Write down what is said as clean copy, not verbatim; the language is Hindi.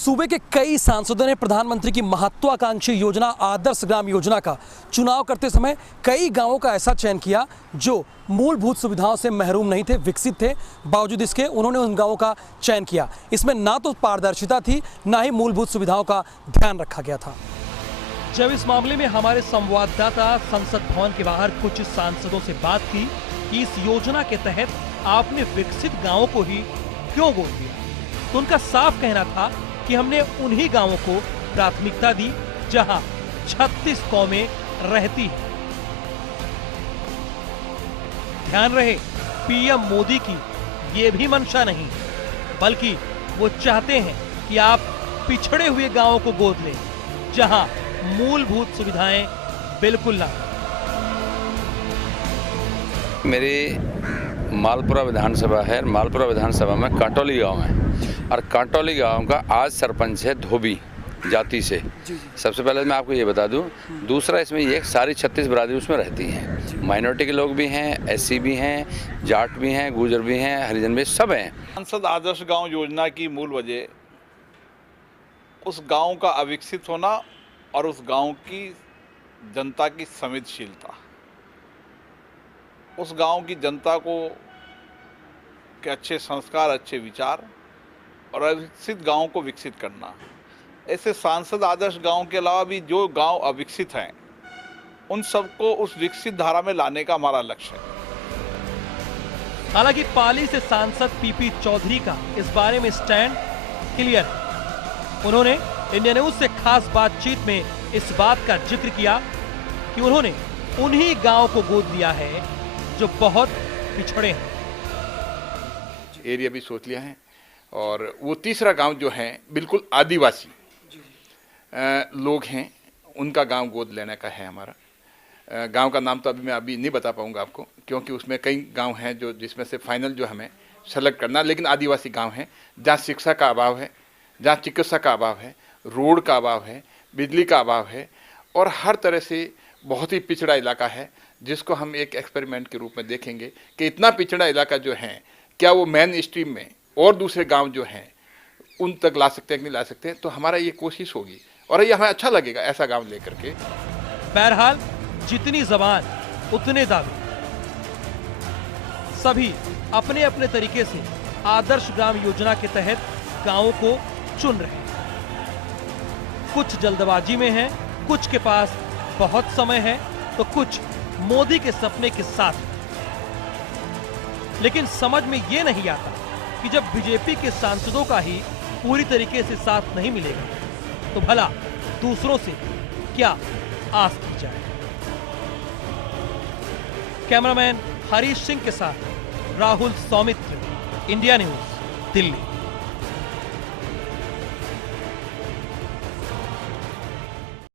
सूबे के कई सांसदों ने प्रधानमंत्री की महत्वाकांक्षी योजना आदर्श ग्राम योजना का चुनाव करते समय कई गांवों का ऐसा चयन किया जो मूलभूत सुविधाओं से महरूम नहीं थे, विकसित थे। बावजूद इसके उन्होंने उन गांवों का चयन किया। इसमें ना तो पारदर्शिता थी, ना ही मूलभूत सुविधाओं का ध्यान रखा गया था। जब इस मामले में हमारे संवाददाता संसद भवन के बाहर कुछ सांसदों से बात की कि इस योजना के तहत आपने विकसित गांवों को ही क्यों गोद दिया, तो उनका साफ कहना था कि हमने उन्हीं गांवों को प्राथमिकता दी जहां 36 कौमें रहती हैं। ध्यान रहे, पीएम मोदी की ये भी मंशा नहीं, बल्कि वो चाहते हैं कि आप पिछड़े हुए गांवों को गोद लें जहां मूलभूत सुविधाएं बिल्कुल ना। मेरी मालपुरा विधानसभा है। मालपुरा विधानसभा में कांटोली गांव है और कांटोली गांव का आज सरपंच है धोबी जाति से। सबसे पहले मैं आपको ये बता दूं, दूसरा इसमें ये सारी 36 बिरादरी उसमें रहती हैं। माइनॉरिटी के लोग भी हैं, एससी भी हैं, जाट भी हैं, गुर्जर भी हैं, हरिजन भी, सब हैं। सांसद आदर्श गांव योजना की मूल वजह उस गांव का अविकसित होना और उस गांव की जनता की संवेदनशीलता, उस गांव की जनता को के अच्छे संस्कार, अच्छे विचार और अविकसित गांव को विकसित करना। ऐसे सांसद आदर्श गांव के अलावा भी जो गांव अविकसित हैं उन सबको उस विकसित धारा में लाने का हमारा लक्ष्य है। हालांकि पाली से सांसद पीपी चौधरी का इस बारे में स्टैंड क्लियर है। उन्होंने इंडिया न्यूज से खास बातचीत में इस बात का जिक्र किया कि उन्होंने उन्हीं गांव को गोद लिया है जो बहुत पिछड़े हैं। एरिया भी सोच लिया है और वो तीसरा गांव जो है बिल्कुल आदिवासी लोग हैं, उनका गांव गोद लेने का है हमारा। गांव का नाम तो अभी मैं नहीं बता पाऊंगा आपको, क्योंकि उसमें कई गांव हैं जो जिसमें से फाइनल जो हमें सेलेक्ट करना, लेकिन आदिवासी गांव हैं जहाँ शिक्षा का अभाव है, जहाँ चिकित्सा का अभाव है, रोड का अभाव है, बिजली का अभाव है और हर तरह से बहुत ही पिछड़ा इलाका है, जिसको हम एक एक्सपेरिमेंट के रूप में देखेंगे कि इतना पिछड़ा इलाका जो है क्या वो मेन स्ट्रीम में और दूसरे गांव जो हैं उन तक ला सकते हैं कि नहीं ला सकते। तो हमारा ये कोशिश होगी और ये हमें अच्छा लगेगा ऐसा गांव लेकर के। बहरहाल जितनी जबान उतने दावे, सभी अपने अपने तरीके से आदर्श ग्राम योजना के तहत गांवों को चुन रहे हैं। कुछ जल्दबाजी में हैं, कुछ के पास बहुत समय है तो कुछ मोदी के सपने के साथ। लेकिन समझ में ये नहीं आता कि जब बीजेपी के सांसदों का ही पूरी तरीके से साथ नहीं मिलेगा तो भला दूसरों से क्या आस की जाए। कैमरामैन हरीश सिंह के साथ राहुल सौमित्र, इंडिया न्यूज, दिल्ली।